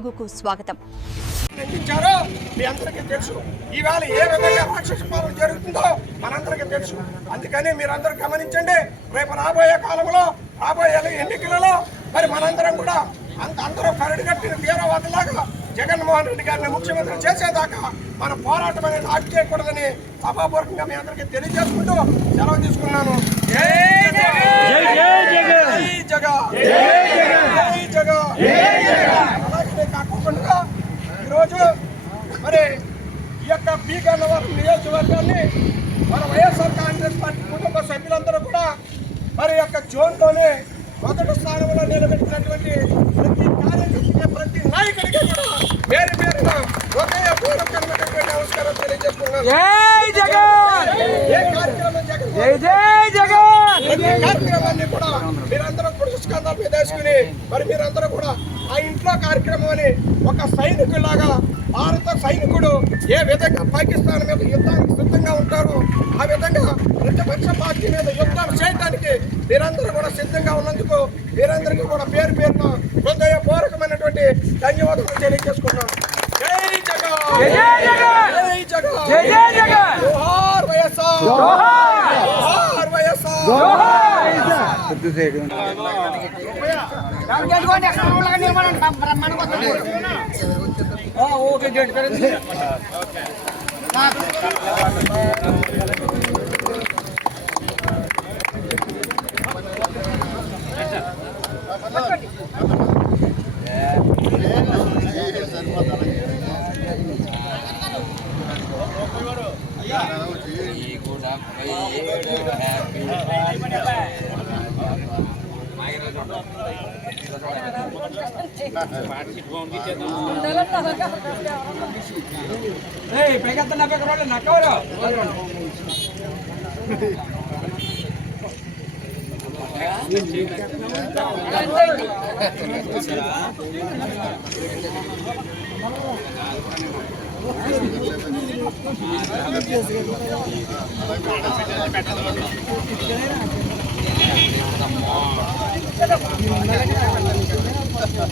వెలుగుకు స్వాగతం. మీ అందరికీ తెలుసు ఈవేళ ఏ విధంగా రాక్షస పాలన జరుగుతుందో మనందరికీ తెలుసు. అందుకని మీరందరూ గమనించండి, రేపు రాబోయే కాలంలో రాబోయే ఎన్నికలలో మరి మనందరం కూడా అందరూ కరడుగట్టిన తీవ్రవాదిలాగా జగన్మోహన్ రెడ్డి గారిని ముఖ్యమంత్రి చేసేదాకా మన పోరాటం అనేది ఆపు చేయకూడదని సభాపూర్వకంగా మీ అందరికీ తెలియజేసుకుంటూ సెలవు తీసుకున్నాను. అలాగే కాకుండా ఈరోజు మరి ఈ యొక్క బి గన్నవరం నియోజకవర్గాన్ని మన వైఎస్ఆర్ కాంగ్రెస్ పార్టీ కుటుంబ సభ్యులందరూ కూడా మరి యొక్క జోన్లోనే మొదటి స్థానంలో నిలబెట్టినటువంటి ప్రతి కార్యకర్తకి ప్రతి నాయకుడికి కూడా పేరు పేరున హృదయపూర్వకమైనటువంటి నమస్కారం తెలియజేస్తున్నాను. కార్యక్రమాన్ని కూడా మీరందరూ పురుషస్కంధాల మీద వేసుకుని మరి మీరందరూ కూడా ఆ ఇంట్లో కార్యక్రమాన్ని ఒక సైనికులాగా భారత సైనికుడు ఏ విధంగా పాకిస్తాన్ మీద యుద్ధానికి సిద్ధంగా ఉంటారో ఆ విధంగా ప్రతిపక్ష పార్టీ మీద యుద్ధం చేయడానికి మీరందరూ కూడా సిద్ధంగా ఉన్నందుకు మీరందరికీ కూడా పేరు పేరున హృదయపూర్వకమైనటువంటి ధన్యవాదాలు తెలియజేసుకున్నాను. జై జగన్, జై జగన్, జోహార్ వైఎస్ఆర్, జోహార్ వైఎస్ఆర్.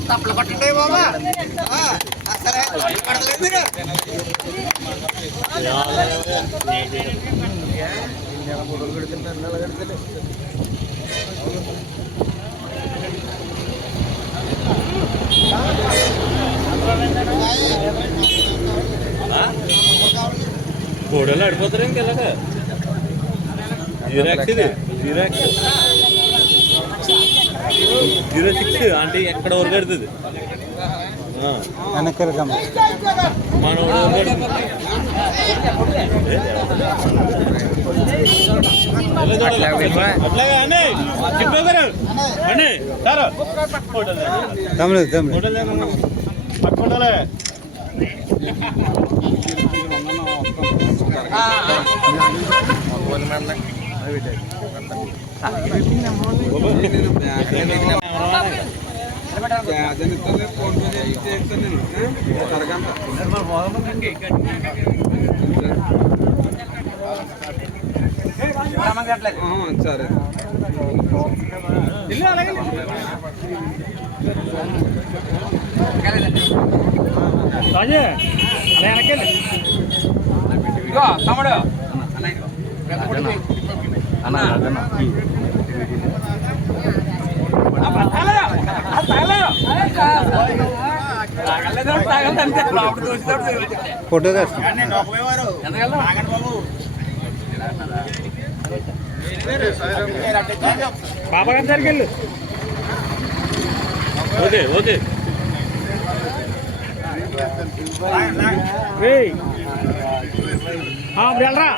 తప్పలు పట్టండి బాబా, అసలే పడలేదు. కోడలు ఆడిపోతారు ఇంకెలాగా 06 అంటే ఎక్కడ వరకు కడుతుంది మన అట్లాగే అని చెప్పారు అండి సార్ పట్టుకోలే సరే రాజే అలా వెనకెళ్ళి తమ్ముడు ఫోటో బాబా గారి దగ్గరికి వెళ్ళు. ఓకే ఓకే వెళ్ళరా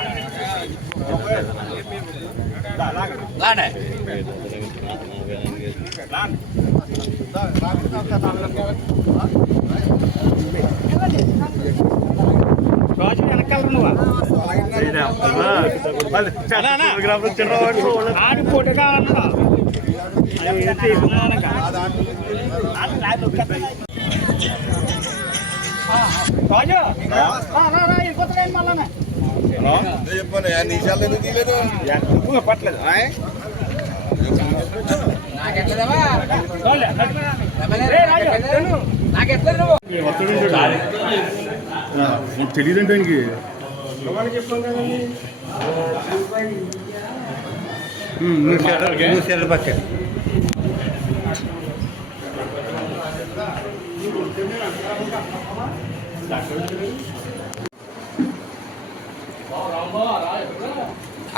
రోజు వెనకాల నువ్వు ఆడి ఫోటో కావాలన్నా చెప్పండి పట్టలేదు రాజు తెలియదంటే ఆయనకి చెప్పాం కదండి.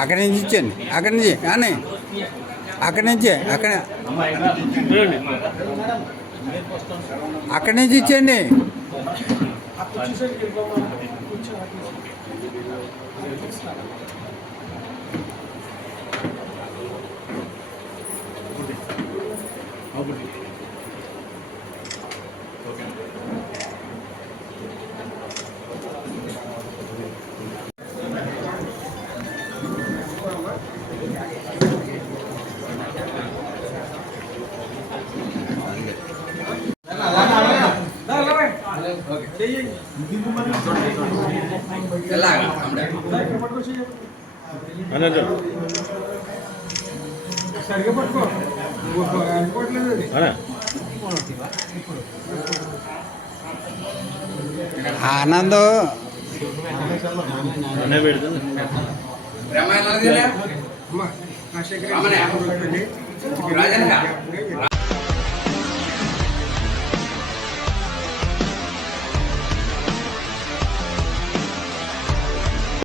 అక్కడి నుంచి ఇచ్చేయండి, అక్కడి నుంచి కానీ అక్కడి నుంచే అక్కడి నుంచి ఇచ్చేయండి. సరిగా పట్టుకో. ఆనంద్ అమ్మా, నా శేఖర్